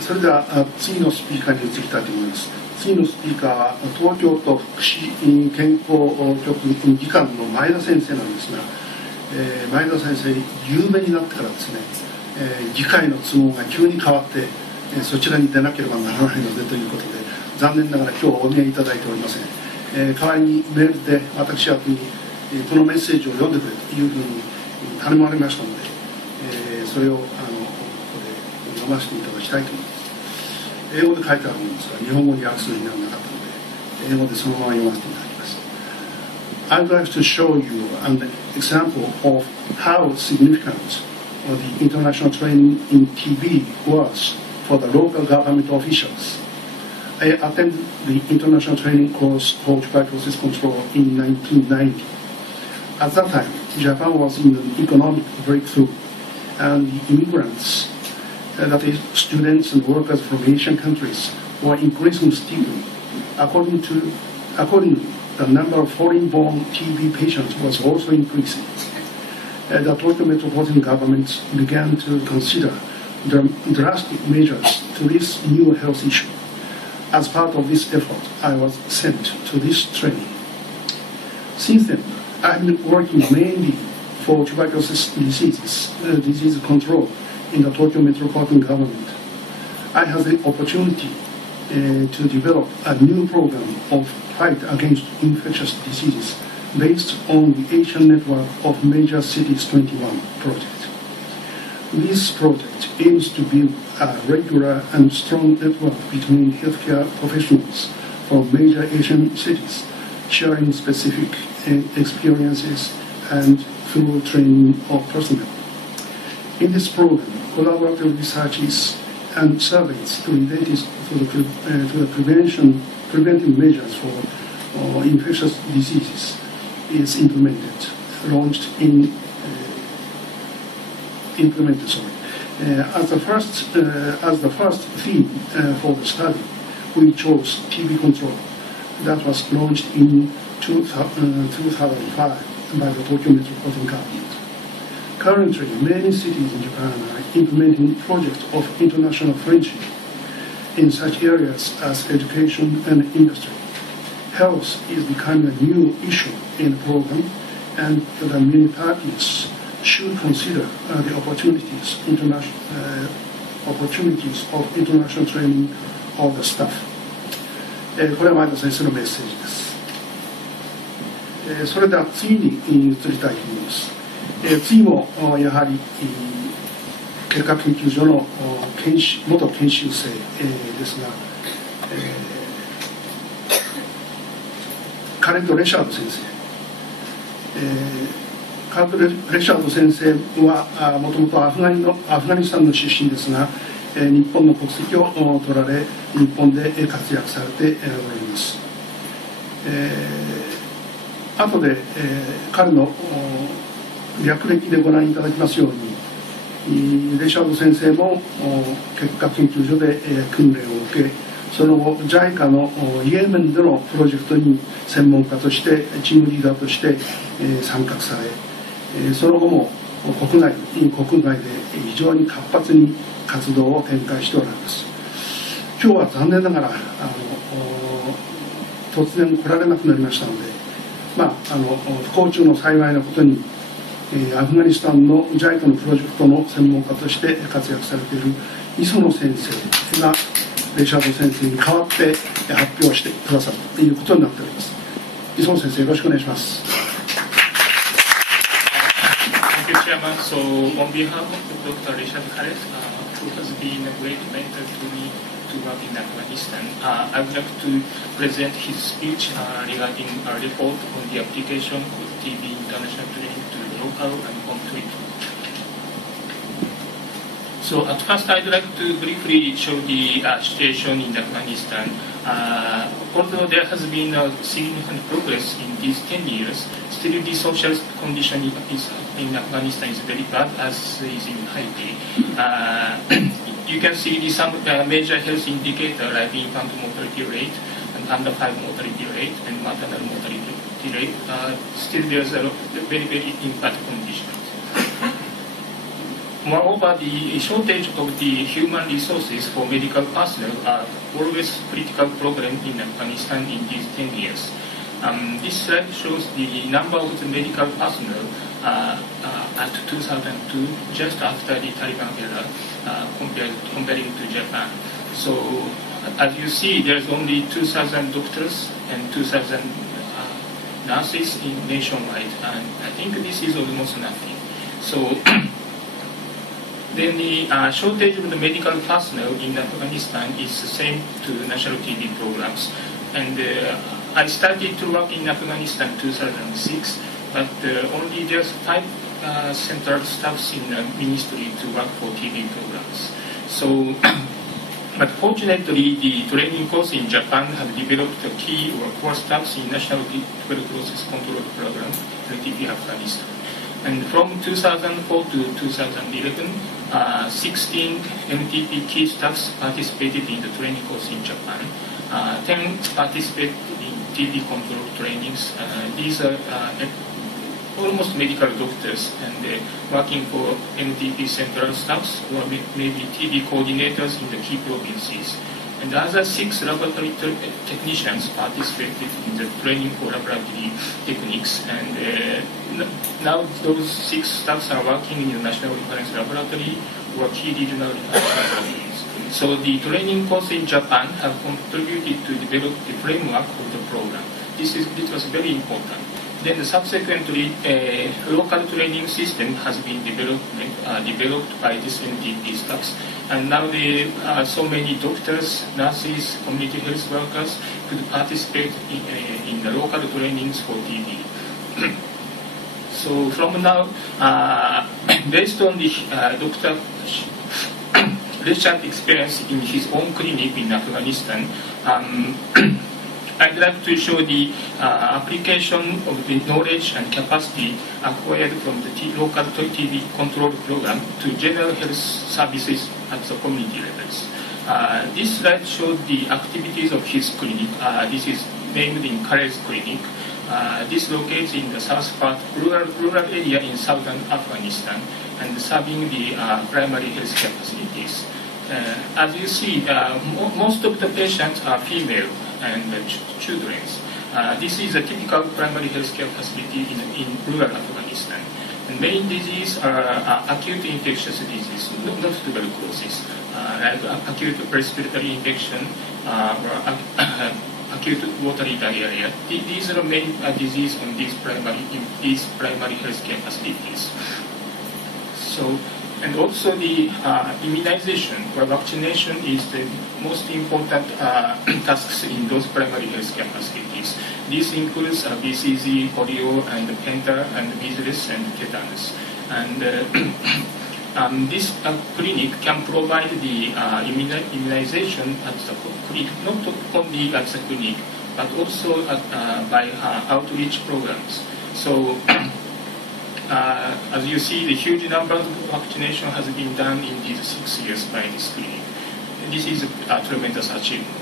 それでは次のスピーカーに移りたいと思います。次のスピーカーは東京都福祉健康局技官の前田先生なんですが、前田先生有名になってからですね、議会の都合が急に変わって、そちらに出なければならないのでということで、残念ながら今日お見えいただいておりません。代わりにメールで私宛にこのメッセージを読んでくれというふうに頼まれましたので、それをここで読ませていただきたいと思います。英語で書いてあるんですが、日本語に訳すようにならなかったので、英語でそのまま読ませていただきます。I'd like to show you an example of how significant the international training in TB was for the local government officials. I attended the international training course for tuberculosis control in 1990. At that time, Japan was in an economic breakthrough, and the immigrants, that is, students and workers from Asian countries, were increasing steadily. Accordingly, the number of foreign-born TB patients was also increasing. The Tokyo metropolitan government began to consider drastic measures to this new health issue. As part of this effort, I was sent to this training. Since then, I've been working mainly for tuberculosis disease control in the Tokyo metropolitan government. I had the opportunity to develop a new program of fight against infectious diseases based on the Asian Network of Major Cities 21 project. This project aims to build a regular and strong network between healthcare professionals from major Asian cities, sharing specific experiences and through training of personnel. In this program, collaborative researches and surveys related to the preventive measures for infectious diseases is implemented. As the first theme for the study, we chose TB control. That was launched in 2005 by the Tokyo metropolitan government. Currently, many cities in Japan are implementing projects of international friendship in such areas as education and industry. Health is becoming a new issue in the program, and the many parties should consider the opportunities of international training of the staff. これは前田先生のメッセージです。それでは次に移りたいと思います。次もやはり結核研究所の元研修生ですが、カレント・レシャード先生、カレント・レシャード先生はもともとアフガニスタンの出身ですが、日本の国籍を取られ、日本で活躍されております。後で彼の略歴でご覧いただきますように、レシャード先生も結核研究所で訓練を受け、その後 JICA のイエメンでのプロジェクトに専門家としてチームリーダーとして参画され、その後も国外で非常に活発に活動を展開しておられます。今日は残念ながら突然来られなくなりましたので、不幸中の幸いなことにアフガニスタンの JICA のプロジェクトの専門家として活躍されている磯野先生がレシャード先生に代わって発表してくださるということになっております。磯野先生、よろしくお願いします。Thank you, Chairman. So, on behalf of Dr. Richard Harris, who has been a great mentor to me to work in Afghanistan, I would like to present his speech regarding a report on the application of TB international training to local and home treatment. So at first I'd like to briefly show the situation in Afghanistan. Although there has been significant progress in these 10 years, still the social condition in Afghanistan is very bad, as is in Haiti. You can see some major health indicators like infant mortality rate and under 5 mortality rate and maternal mortality rate. Still there's a very, very bad conditions. Moreover, the shortage of the human resources for medical personnel are always critical problem in Afghanistan in these 10 years. This slide shows the number of the medical personnel at 2002, just after the Taliban era, comparing to Japan. So, as you see, there's only 2,000 doctors and 2,000 nurses nationwide, and I think this is almost nothing. So, then the shortage of the medical personnel in Afghanistan is the same to national TV programs. And I started to work in Afghanistan in 2006, but only there's 5 central staffs in the ministry to work for TV programs. So, but fortunately, the training course in Japan have developed a key or core staffs in National Tuberculosis Control Program, LTP Afghanistan. And from 2004 to 2011, 16 MTP key staffs participated in the training course in Japan. 10 participated in TB control trainings. These are almost medical doctors and working for MTP central staffs or maybe TB coordinators in the key provinces. And the other 6 laboratory technicians participated in the training for laboratory techniques. And now those 6 staffs are working in the National Reference Laboratory or key regional laboratories. So the training course in Japan have contributed to develop the framework of the program. This was very important. Then subsequently, a local training system has been developed by these NTP staffs. And now so many doctors, nurses, community health workers could participate in the local trainings for TB. So from now, based on the Dr. Richard's experience in his own clinic in Afghanistan, I'd like to show the application of the knowledge and capacity acquired from the local TB control program to general health services at the community levels. This slide shows the activities of his clinic. This is named in Khaled's clinic. This locates in the south part, rural area in southern Afghanistan, and serving the primary health care facilities. As you see, most of the patients are female and children. This is a typical primary health care facility in rural Afghanistan. The main diseases are acute infectious disease, not tuberculosis, like acute respiratory infection or acute watery diarrhea. These are the main diseases in these primary health care facilities. So, and also the immunization or vaccination is the most important tasks in those primary health care facilities. This includes BCG, polio, and penta, and measles, and tetanus. And this clinic can provide the immunization at the clinic, not only at the clinic, but also by outreach programs. So, as you see, the huge number of vaccination has been done in these 6 years by this clinic. This is a tremendous achievement.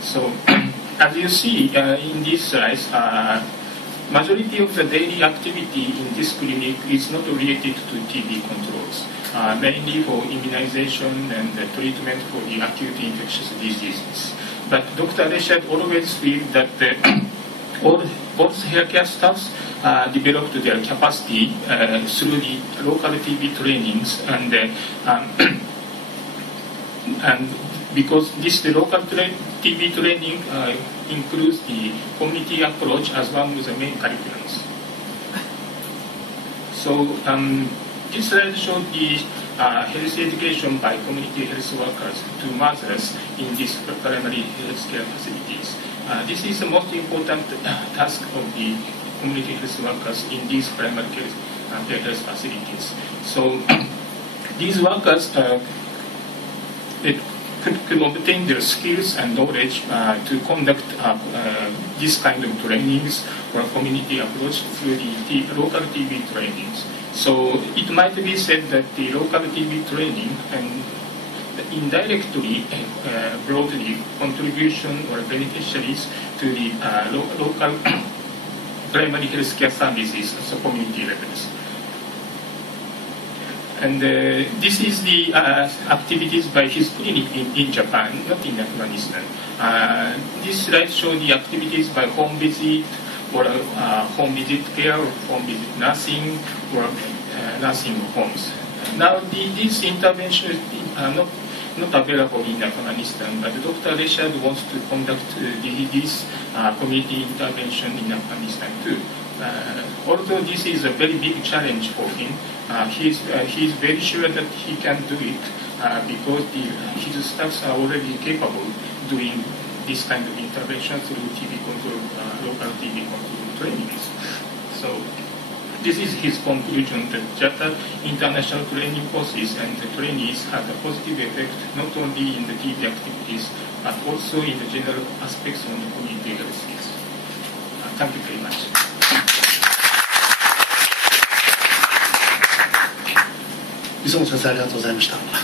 So, as you see in these slides, majority of the daily activity in this clinic is not related to TB controls, mainly for immunization and treatment for the acute infectious diseases. But Dr. Reshad always feels that all healthcare staffs developed their capacity through the local TB trainings, and because this the local TB training includes the community approach as one of the main curriculums. So this slide shows the health education by community health workers to mothers in these primary health care facilities. This is the most important task of the community health workers in these primary health facilities. So these workers could obtain their skills and knowledge to conduct this kind of trainings or community approach through the local TB trainings. So it might be said that the local TB training and indirectly brought the contribution or beneficiaries to the local primary health care services at the community levels. And this is the activities by his clinic in Japan, not in Afghanistan. This slide shows the activities by home visit, or home visit care, or home visit nursing, or nursing homes. Now, these interventions are not available in Afghanistan, but Dr. Reshad wants to conduct this community intervention in Afghanistan too. Although this is a very big challenge for him, he is very sure that he can do it because his staffs are already capable of doing this kind of intervention through TB control, local TB control trainings. So this is his conclusion that JATA international training courses and the trainees have a positive effect not only in the TB activities but also in the general aspects of the community health skills. Thank you very much. 磯野先生ありがとうございました。